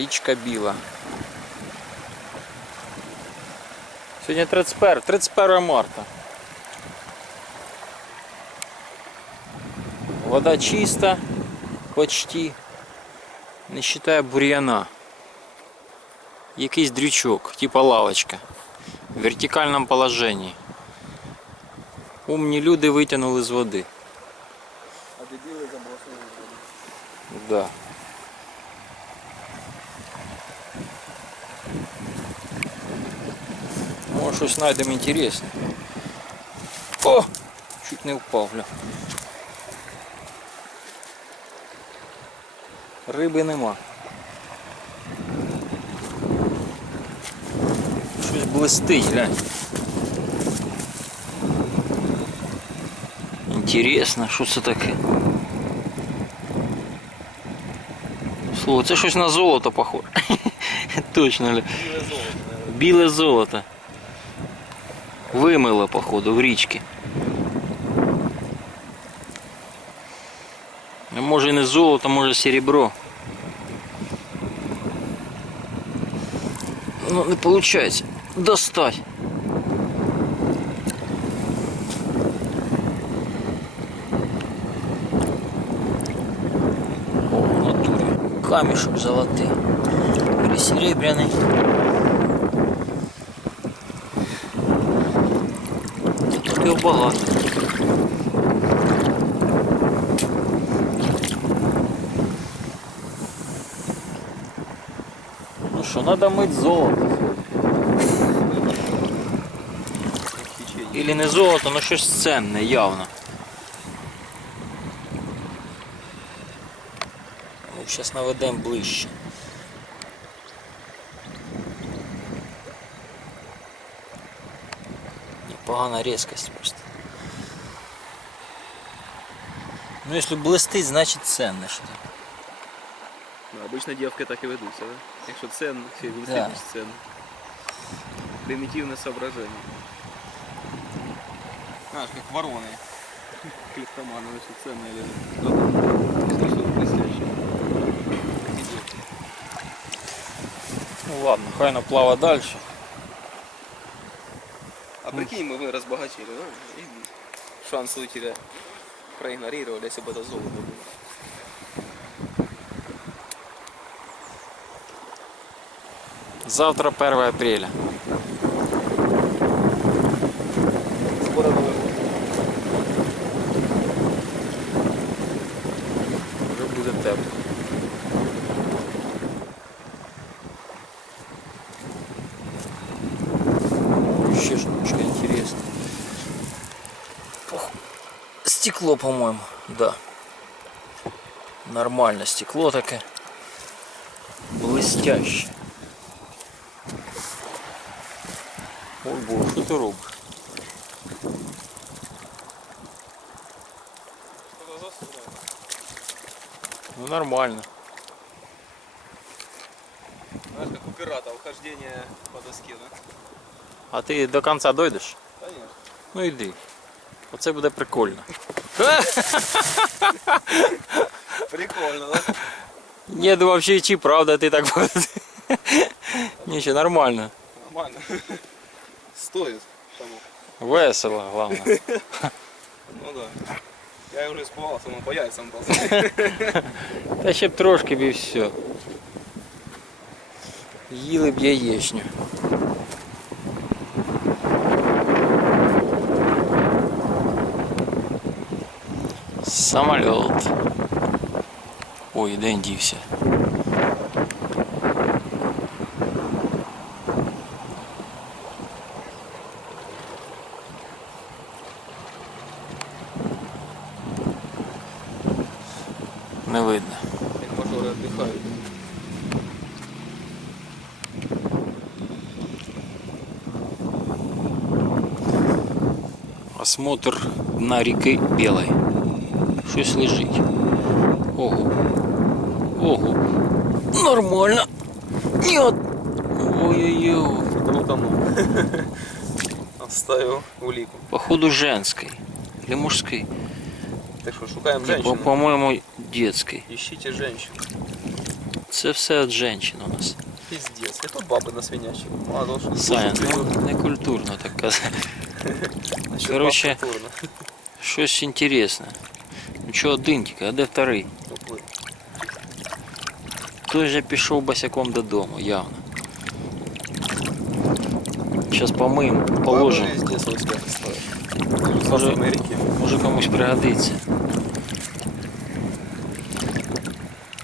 Річка Біла. Сьогодні 31, 31 марта. Вода чиста, почти. Не считая бур'яна. Якийсь дрючок, типа лавочка. В вертикальному положенні. Умні люди витягнули з води. А дебіли забросили. Да. Може щось знайдемо інтересне. О! Чуть не впав, бля. Риби нема. Щось блистить, глянь. Інтересно, що це таке? Слово, це щось на золото похоже. Точно, гля. Біле золото. наверное. Біле золото. Вимило, походу, в річки. А Може і не золото, може серебро. Ну, не виходить. Достать. О, в натурі. Камішок золотий. Или серебряный. Його багато. Ну що, треба мити золото. Или не золото, але щось ценне, явно. Ну, зараз наведемо ближче. Непогана різкость просто. Ну, якщо блистить, значить ценне що. Ну, обычно девки так і ведуться, да? Якщо ценно, все Да. да. ценно. Примітивне соображення. Знаешь, как вороны. Клептоманы, что ценно или Если что блестяще. Идет. Ну ладно, хай наплава далі. А прикинь, мы, мы разбогатели, да? И шанс удителя проигнорировали, если бы это золото было. Завтра 1 апреля. Стекло, по-моему, да. Нормально стекло таке. Блестяще. Ой, боже, що ти робиш? Ну нормально. Знаешь, как у пирата, ухождение по доске, да? А ти до кінця дойдеш? Конечно. Ну йди. Оце буде прикольно. Прикольно, да? Ні, ну вообще чи правда ти так буде. Нічого, нормально. Нормально. Стоит тому. Весело, головне. Ну да. Я уже испугался, но по яйцам ползать. Та ще б трошки б і все. Їли б яєчню. Самоліт. Ой, де він дівся? Не видно. Мажоры отдыхают. Осмотр дна ріки Білої. Щось лежить. Ого. Ого. Нормально. Ні. Ой-ой-ой. Крутанул. Оставил улику. Походу женской. Или мужской. Так что, шукаем Не, по- женщину. По-моему, детской. Ищите женщину. Це все від жінчин у нас. Пиздец. І тут баби на свинячі. А, то що Саня, дуже ну не культурно так казати. культурно. Ще короче, баб культурно. Щось інтересне. Ну один тільки, а де вторий? Той же пішов босяком додому, явно. Зараз помиємо, положимо. Ставиш. Може- Може комусь пригодиться.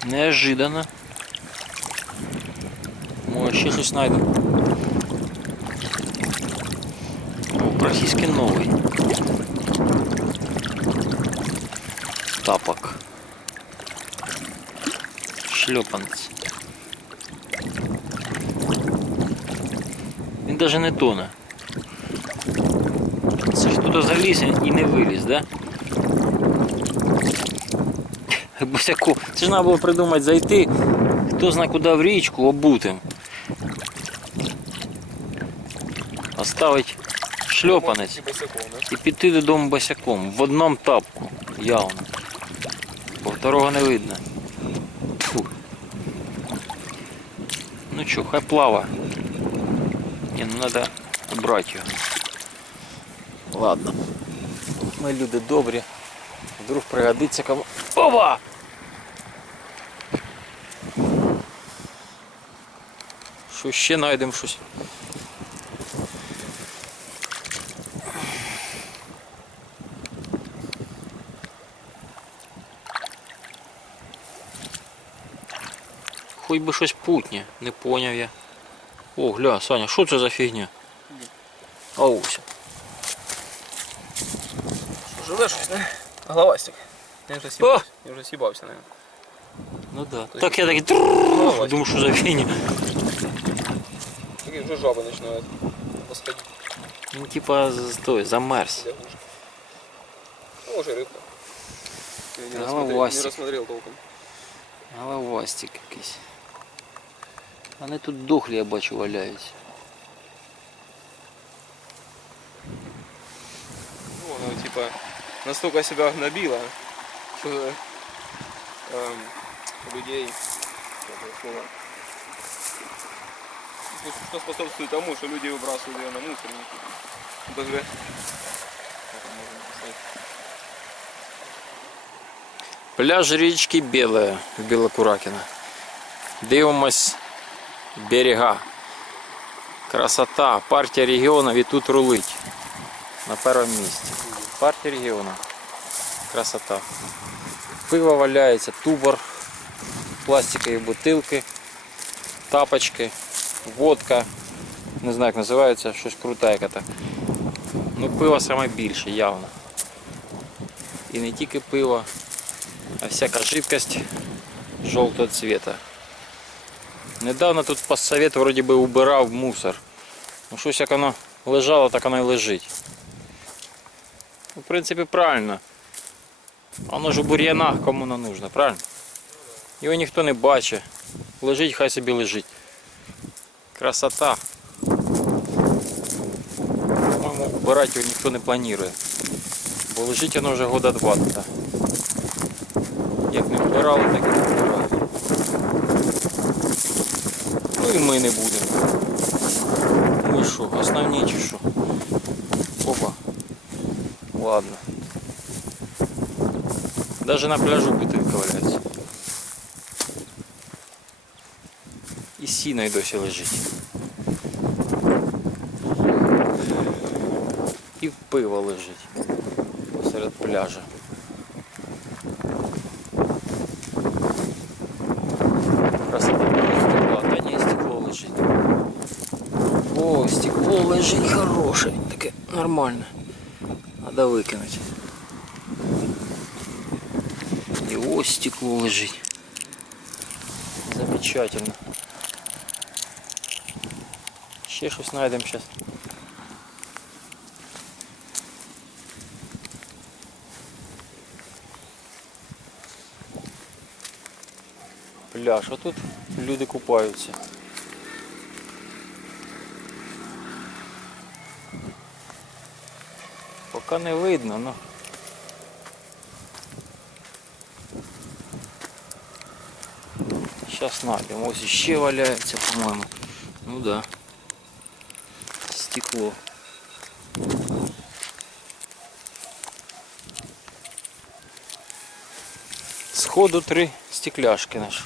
Неожиданно. Може ще щось знайдемо. О, практично новий. Тапок. Шльопанець. Він навіть не тоне. Це ж хто-то заліз і не виліз, да? Босяку. Це ж треба було придумати зайти, хто знає куди в річку обутим. Оставить шльопанець і піти додому босяком. В одному тапку. Явно. Второго не видно. Тьфу. Ну чо, хай плава. Ні, ну треба убрати його. Ладно. Ми люди добрі. Вдруг пригодиться кому. Опа! Що ще знайдемо щось? Хоч би щось путнє, не поняв я. О, гля, Саня, що це за фігня? А ось. Живе щось, не? Головастик. Я вже сібався. Я вже сібався, наверное. Ну да. То Так я такий Головастик. трррр, думаю, що за фігня. Такі вже жаби починають восходити. Ну типа з- той, замерз. Лягушки. Ну, може рибка. Я не Головастик. рассмотрел, не рассмотрел толком. Головастик якийсь. Вони тут дохлі, я бачу, валяються. Ну, оно типа настолько себя гнобило, что эм, людей как это слово, что- что способствует тому, что люди выбрасывают ее на мусорники. Даже как это можно написать? Пляж річки Біле в Білокуракіно. Дивимось берега. Красота. Партія регіонів і тут рулить. На першому місці. Партія регіону. Красота. Пиво валяється, тубор, пластикові бутилки, тапочки, водка. Не знаю, як називається, щось круте яке-то. Ну, пиво саме більше, явно. І не тільки пиво, а всяка жидкость желтого цвета. Недавно тут постсовет вроде би убирав мусор. Ну щось як воно лежало, так воно і лежить. Ну, в принципі, правильно. Воно ж у бур'янах кому не нужно, правильно? Його ніхто не бачить. Лежить, хай собі лежить. Красота. По-моєму, убирати його ніхто не планує. Бо лежить воно вже года два. Як не вбирали, так і не вбирали. Ну і ми не будемо. Ми що, основні чи що? Опа. Ладно. Даже на пляжу бутилка валяється. І сіно й досі лежить. І пиво лежить посеред пляжа. О, стекло лежить хороше, таке нормальне. Надо викинути. І стекло лежить. Замечательно. Ще щось знайдемо зараз. Пляж, а тут люди купаються. Поки не видно, ну. Сейчас найдем. Ось ще валяється, по-моєму. Ну да. Стекло. Сходу три стекляшки наші.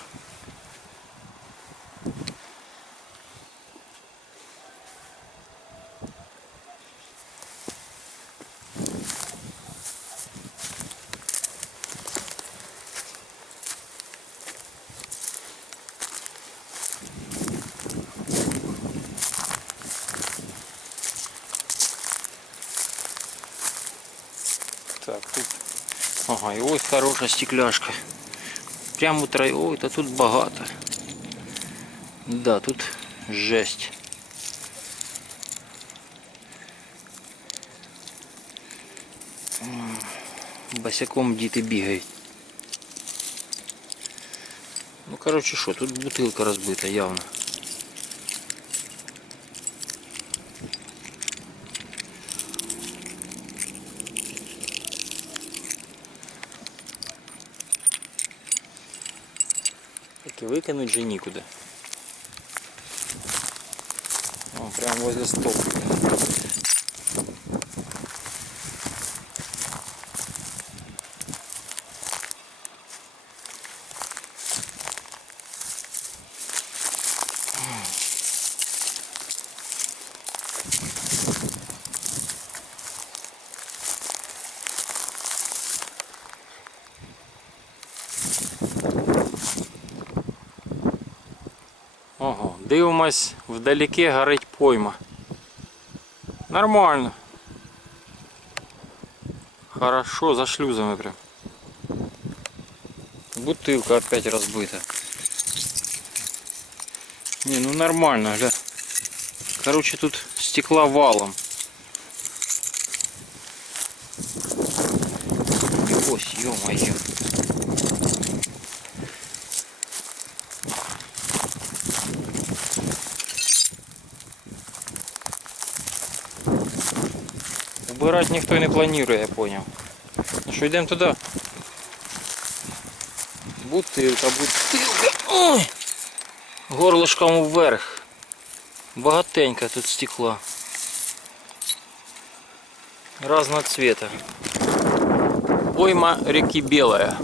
Стекляшка. Прямо трой. Ой, та тут багато. Да, тут жесть. М, Босяком діти бігають. Ну, короче, що, тут бутилка розбита явно. Выкинуть же никуда. О, прям возле столбика. Дивимось, вдалеке горить пойма. Нормально. Хорошо, за шлюзами прям. Бутылка опять разбита. Не, ну нормально, гля. Короче, тут стекла валом. ніхто і не планує, я понял. Ну що, йдемо туди? Бутилка, бутилка. Ой! Горлышком вверх. Багатенько тут стекла. Разного цвета. Пойма реки Белая.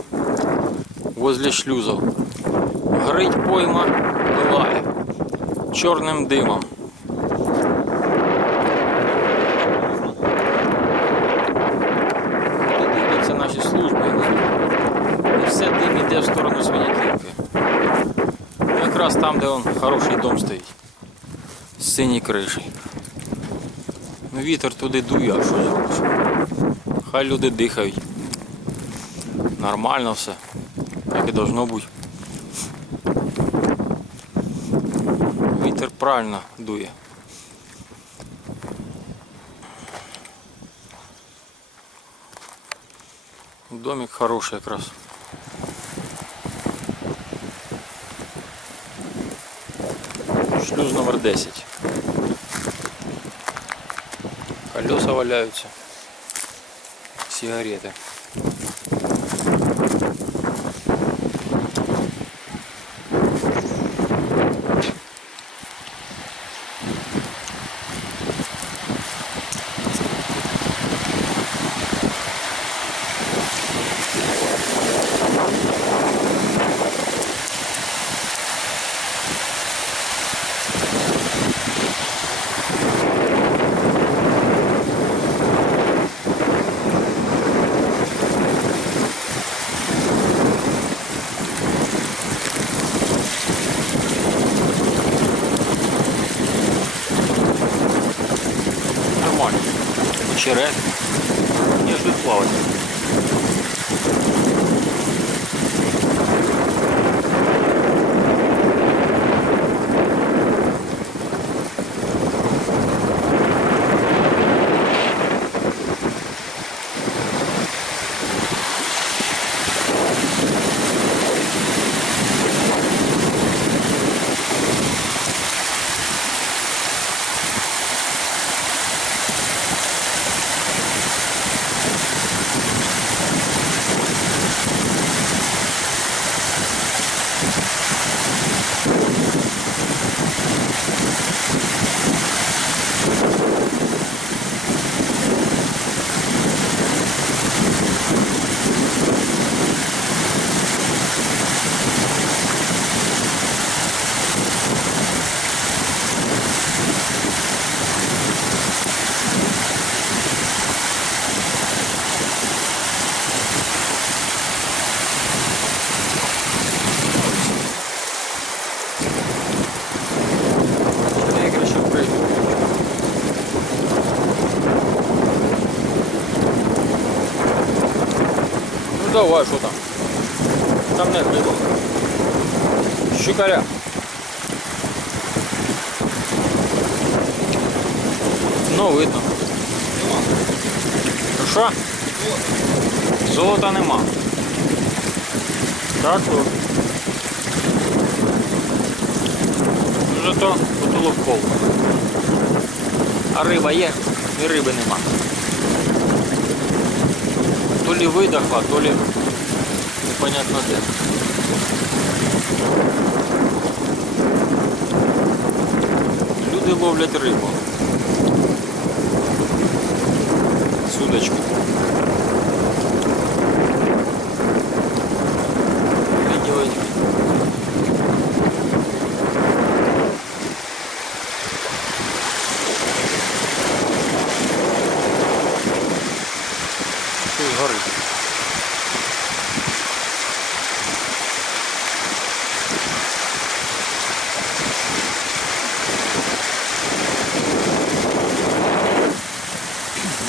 Возле шлюзов. Горить пойма пылая. Черным дымом. Там, де он хороший дом стоїть. З синій кришею. Ну, вітер туди дує, а що зробиш? Хай люди дихають. Нормально все. Так і должно бути. Вітер правильно дує. Домик хороший якраз. Шлюз номер 10. Колеса валяются. Сигареты. Очерет. Щукаря. Ну, видно. Ну що? Золота нема. Так то. Зато потолок повний. А риба є, і риби нема. То лі видохла, то лі непонятно де. Люди ловлять рибу. Судочки. Виділить. Щось горить.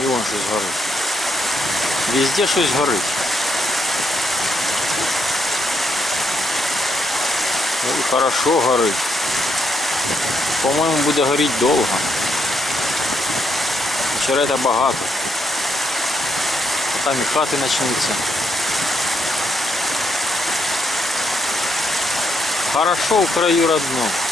І вон щось горить. Везде щось горить. Ну і хорошо горить. По-моєму, буде горіти довго. Черета багато. А Там і хати почнуться. Хорошо в краю родном.